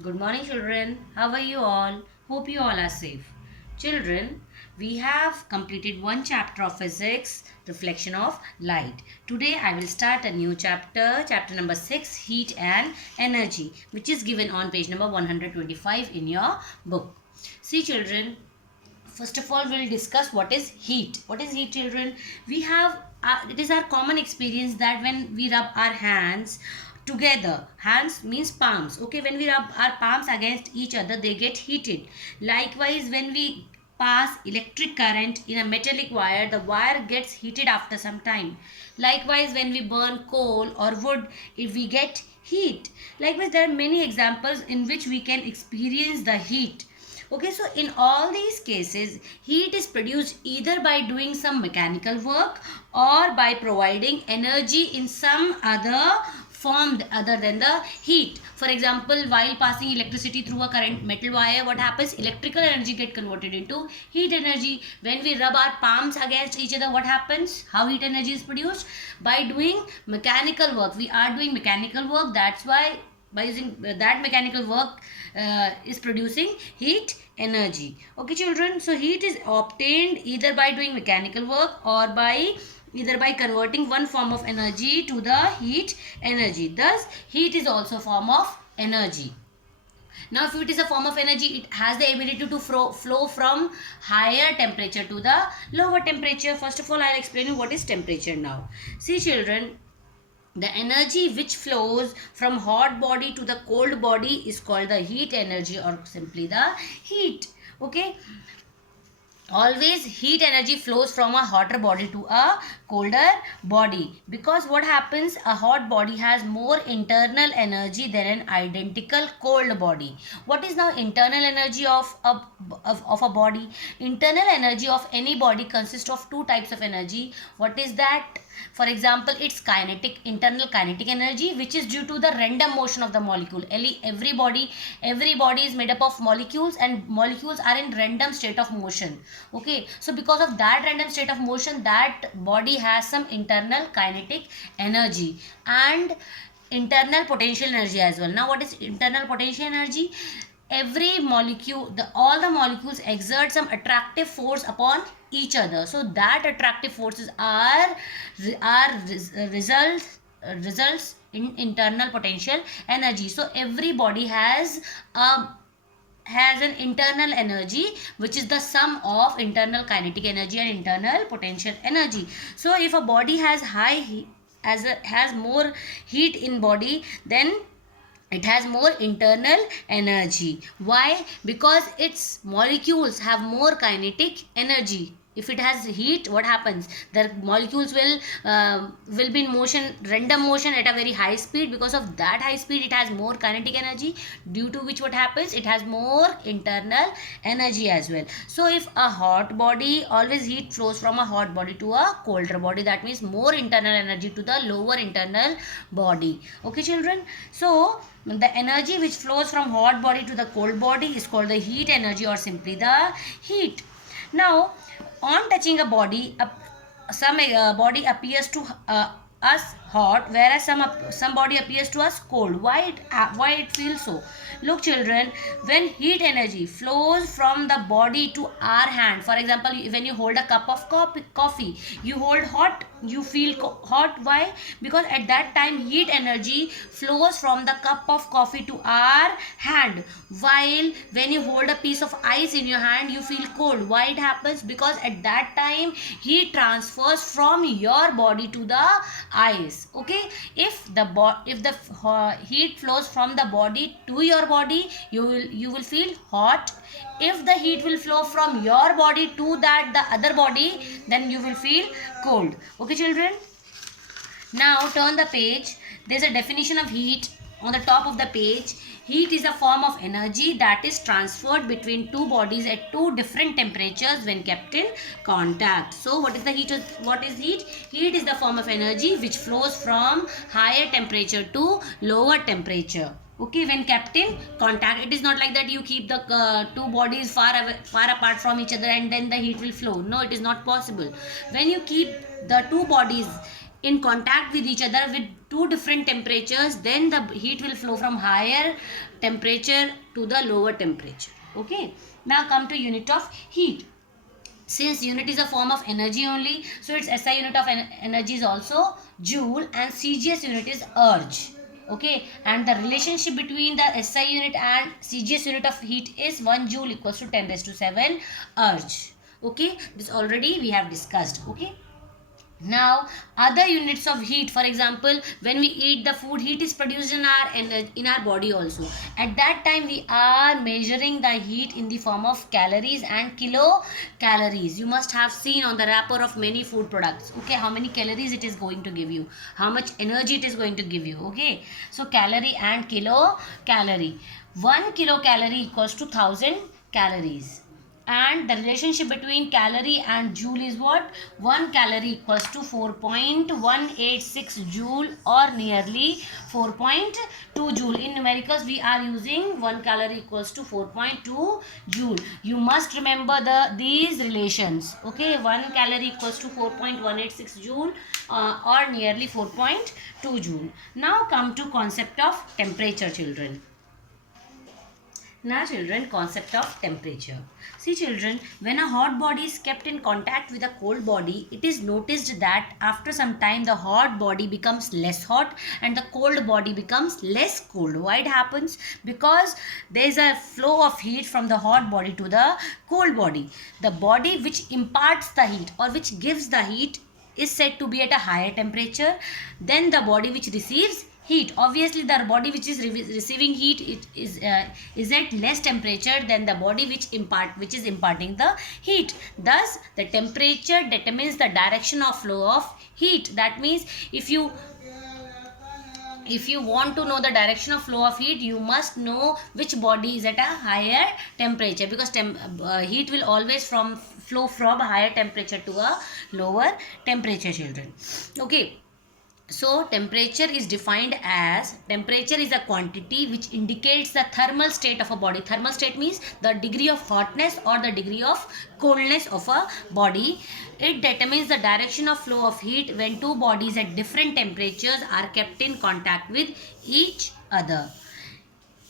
Good morning, children. How are you all? Hope you all are safe. Children, we have completed one chapter of physics, reflection of light. Today, I will start a new chapter, chapter number 6, heat and energy, which is given on page number 125 in your book. See, children, first of all, we'll discuss what is heat. What is heat, children? We have it is our common experience that when we rub our hands together, hands means palms. Okay, when we rub our palms against each other, they get heated. Likewise, when we pass electric current in a metallic wire, the wire gets heated after some time. Likewise, when we burn coal or wood, if we get heat. Likewise, there are many examples in which we can experience the heat. Okay, so in all these cases, heat is produced either by doing some mechanical work or by providing energy in some other form other than the heat. For example, while passing electricity through a current metal wire, what happens? Electrical energy get converted into heat energy. When we rub our palms against each other, what happens? How heat energy is produced? By doing mechanical work. We are doing mechanical work. That's why by using that mechanical work is producing heat energy. Okay, children, so heat is obtained either by doing mechanical work or by either by converting one form of energy to the heat energy. Thus heat is also a form of energy. Now if it is a form of energy, it has the ability to flow from higher temperature to the lower temperature. First of all, I'll explain you what is temperature now. See, children, the energy which flows from hot body to the cold body is called the heat energy, or simply the heat. Okay, always heat energy flows from a hotter body to a colder body, because what happens, a hot body has more internal energy than an identical cold body. What is now internal energy of a body? Internal energy of any body consists of two types of energy. What is that? For example, it's kinetic, internal kinetic energy, which is due to the random motion of the molecule. Every body is made up of molecules, and molecules are in random state of motion. Okay, so because of that random state of motion, that body has some internal kinetic energy and internal potential energy as well. Now what is internal potential energy? Every molecule, all the molecules exert some attractive force upon each other, so that attractive forces results in internal potential energy. So everybody has an internal energy, which is the sum of internal kinetic energy and internal potential energy. So if a body has more heat in body, then it has more internal energy. Why? Because its molecules have more kinetic energy. If it has heat, what happens? The molecules will be in motion, random motion at a very high speed. Because of that high speed, it has more kinetic energy, due to which what happens, it has more internal energy as well. So if a hot body, always heat flows from a hot body to a colder body, that means more internal energy to the lower internal body. Okay, children, so the energy which flows from hot body to the cold body is called the heat energy, or simply the heat. Now, on touching a body, some body appears to us hot, whereas some body appears to us cold. Why it feels so? Look, children, when heat energy flows from the body to our hand, for example, when you hold a cup of coffee, you hold hot, you feel hot. Why? Because at that time heat energy flows from the cup of coffee to our hand, while when you hold a piece of ice in your hand, you feel cold. Why it happens? Because at that time heat transfers from your body to the ice. Okay, if the heat flows from the body to your body, you will feel hot. If the heat will flow from your body to that the other body, then you will feel cold. Okay, children, now turn the page. There's a definition of heat on the top of the page. Heat is a form of energy that is transferred between two bodies at two different temperatures when kept in contact. So what is the heat? What is heat? Heat is the form of energy which flows from higher temperature to lower temperature. Okay, when kept in contact. It is not like that you keep the two bodies far apart from each other and then the heat will flow. No, it is not possible. When you keep the two bodies in contact with each other with two different temperatures, then the heat will flow from higher temperature to the lower temperature. Okay, now come to unit of heat. Since unit is a form of energy only, so its SI unit of energy is also joule, and CGS unit is erg. Okay, and the relationship between the SI unit and CGS unit of heat is 1 joule equals to 10 raised to 7 erg. Okay, this already we have discussed. Okay, now other units of heat, for example, when we eat the food, heat is produced in our body also. At that time we are measuring the heat in the form of calories and kilocalories. You must have seen on the wrapper of many food products, okay, how many calories it is going to give you, how much energy it is going to give you. Okay, so calorie and kilocalorie. 1 kilocalorie equals to 1000 calories, and the relationship between calorie and joule is what? 1 calorie equals to 4.186 joule, or nearly 4.2 joule. In numericals we are using 1 calorie equals to 4.2 joule. You must remember these relations. Okay, 1 calorie equals to 4.186 joule, or nearly 4.2 joule. Now come to concept of temperature, children. Now children, concept of temperature. See children, when a hot body is kept in contact with a cold body, it is noticed that after some time the hot body becomes less hot and the cold body becomes less cold. Why it happens? Because there is a flow of heat from the hot body to the cold body. The body which imparts the heat or which gives the heat is said to be at a higher temperature than the body which receives heat. Obviously the body which is receiving heat, it is at less temperature than the body which is imparting the heat. Thus the temperature determines the direction of flow of heat. That means if you want to know the direction of flow of heat, you must know which body is at a higher temperature, because heat will always flow from a higher temperature to a lower temperature, children. Okay, so temperature is defined as, temperature is a quantity which indicates the thermal state of a body. Thermal state means the degree of hotness or the degree of coldness of a body. It determines the direction of flow of heat when two bodies at different temperatures are kept in contact with each other.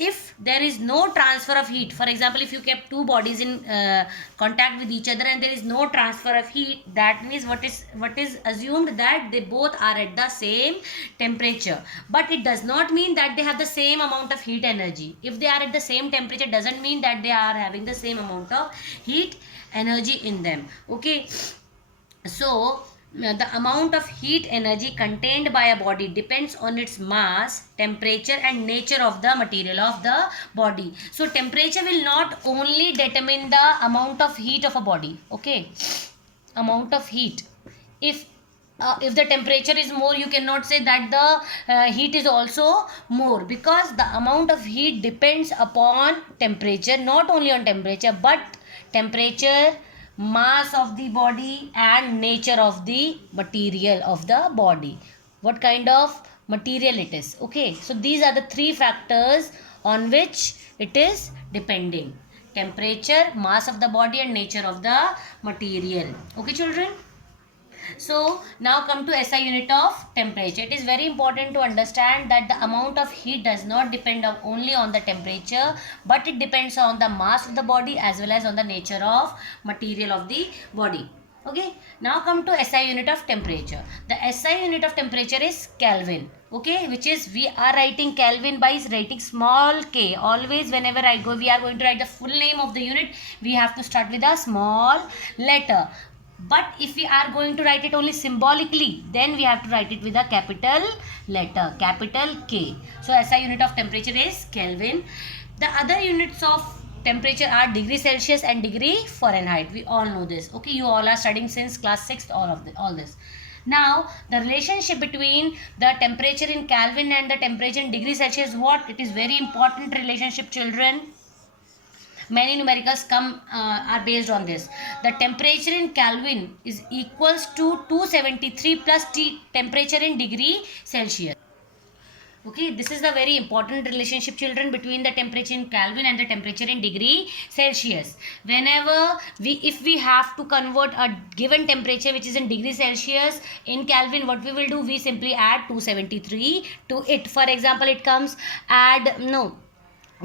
If there is no transfer of heat, for example, if you kept two bodies in contact with each other and there is no transfer of heat, that means what is assumed, that they both are at the same temperature, but it does not mean that they have the same amount of heat energy. If they are at the same temperature, doesn't mean that they are having the same amount of heat energy in them. Okay, so the amount of heat energy contained by a body depends on its mass, temperature and nature of the material of the body. So temperature will not only determine the amount of heat of a body. Okay, amount of heat. If the temperature is more, you cannot say that the heat is also more, because the amount of heat depends upon temperature, not only on temperature but temperature, mass of the body and nature of the material of the body, what kind of material it is. Okay, so these are the three factors on which it is depending: temperature, mass of the body and nature of the material. Okay children, so now come to SI unit of temperature. It is very important to understand that the amount of heat does not depend only on the temperature, but it depends on the mass of the body as well as on the nature of material of the body. Okay, now come to SI unit of temperature. The SI unit of temperature is Kelvin. Okay, which is, we are writing Kelvin by writing small k. Always whenever we are going to write the full name of the unit, we have to start with a small letter. But if we are going to write it only symbolically, then we have to write it with a capital letter, capital K. So SI unit of temperature is Kelvin. The other units of temperature are degree Celsius and degree Fahrenheit. We all know this. Okay, you all are studying since class 6th all this. Now the relationship between the temperature in Kelvin and the temperature in degree Celsius, what? It is very important relationship, children. Many numericals are based on this. The temperature in Kelvin is equals to 273 plus temperature in degree Celsius. Okay, this is the very important relationship, children, between the temperature in Kelvin and the temperature in degree Celsius. Whenever if we have to convert a given temperature which is in degree Celsius in Kelvin, what we will do, we simply add 273 to it. For example, it comes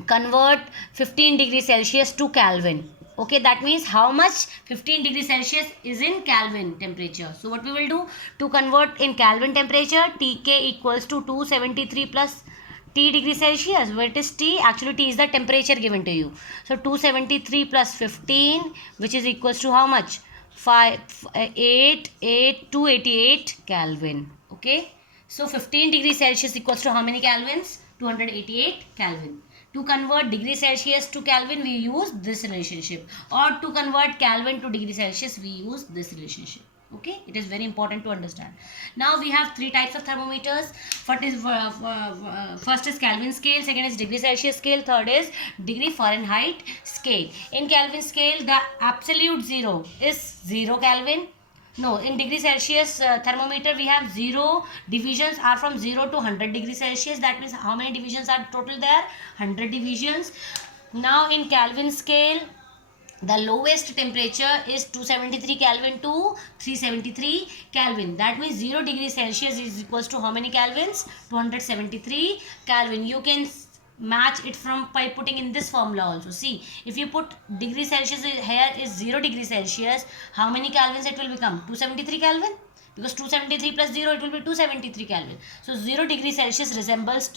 convert 15 degrees Celsius to Kelvin. Okay, that means how much 15 degrees Celsius is in Kelvin temperature. So what we will do, to convert in Kelvin temperature, Tk equals to 273 plus T degree Celsius. What is T? Actually T is the temperature given to you. So 273 plus 15, which is equals to how much? 288 Kelvin. Okay, so 15 degrees Celsius equals to how many Kelvins? 288 Kelvin. To convert degree Celsius to Kelvin, we use this relationship, or to convert Kelvin to degree Celsius, we use this relationship. Okay, it is very important to understand. Now we have three types of thermometers. First is Kelvin scale, second is degree Celsius scale, third is degree Fahrenheit scale. In Kelvin scale, the absolute zero is 0 Kelvin. No, in degree Celsius thermometer, we have 0 divisions are from 0 to 100 degrees Celsius. That means how many divisions are total there? 100 divisions. Now in Kelvin scale, the lowest temperature is 273 Kelvin to 373 Kelvin. That means 0 degrees Celsius is equals to how many Kelvins? 273 Kelvin. You can match it from by putting in this formula also. See, if you put degree Celsius here is 0 degree Celsius, how many Kelvins it will become? 273 Kelvin, because 273 plus 0, it will be 273 Kelvin. So 0 degree Celsius resembles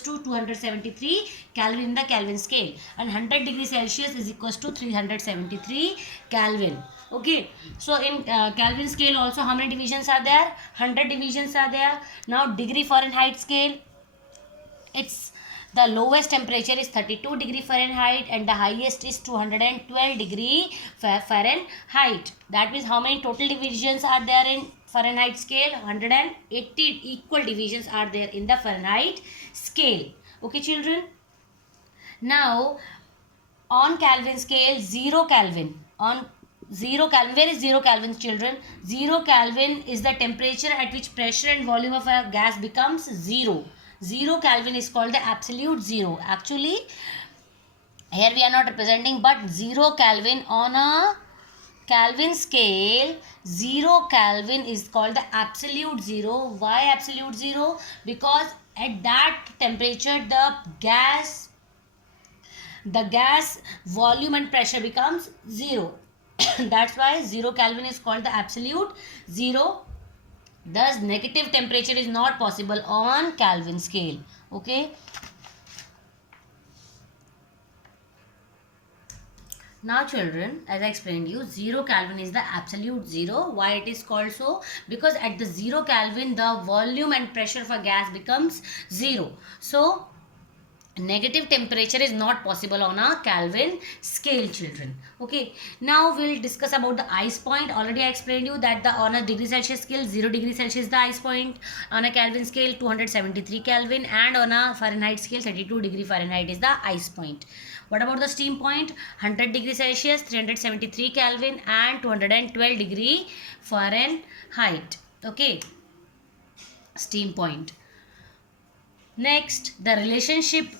to 273 Kelvin in the Kelvin scale, and 100 degree Celsius is equals to 373 Kelvin. Okay, so in Kelvin scale also, how many divisions are there? 100 divisions are there. Now degree Fahrenheit scale, it's the lowest temperature is 32 degree Fahrenheit and the highest is 212 degree Fahrenheit. That means how many total divisions are there in Fahrenheit scale? 180 equal divisions are there in the Fahrenheit scale. Okay, children. Now on Kelvin scale, 0 Kelvin. On 0 Kelvin, where is 0 Kelvin, children? 0 Kelvin is the temperature at which pressure and volume of a gas becomes 0. 0 Kelvin is called the absolute zero. Actually, here we are not representing, but 0 Kelvin on a Kelvin scale, 0 Kelvin is called the absolute zero. Why absolute zero? Because at that temperature, the gas volume and pressure becomes 0. That's why 0 Kelvin is called the absolute zero. Thus, negative temperature is not possible on Kelvin scale. Okay. Now children, as I explained you, 0 Kelvin is the absolute zero. Why it is called so? Because at the 0 Kelvin, the volume and pressure of a gas becomes 0. So, negative temperature is not possible on a Kelvin scale, children. Okay, now we'll discuss about the ice point. Already I explained you that on a degree Celsius scale, 0 degree Celsius is the ice point. On a Kelvin scale, 273 Kelvin, and on a Fahrenheit scale, 32 degree Fahrenheit is the ice point. What about the steam point? 100 degree Celsius, 373 Kelvin, and 212 degree Fahrenheit. Okay, steam point. Next, the relationship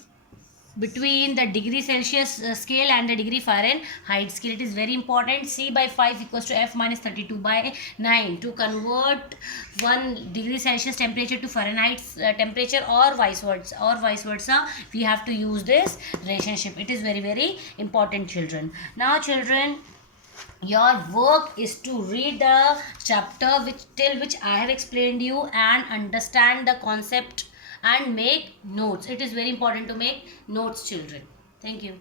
between the degree Celsius scale and the degree Fahrenheit scale. It is very important. C by 5 equals to F minus 32 by 9. To convert 1 degree Celsius temperature to Fahrenheit temperature, or vice versa, we have to use this relationship. It is very, very important, children. Now children, your work is to read the chapter till which I have explained you and understand the concept and make notes. It is very important to make notes, children. Thank you.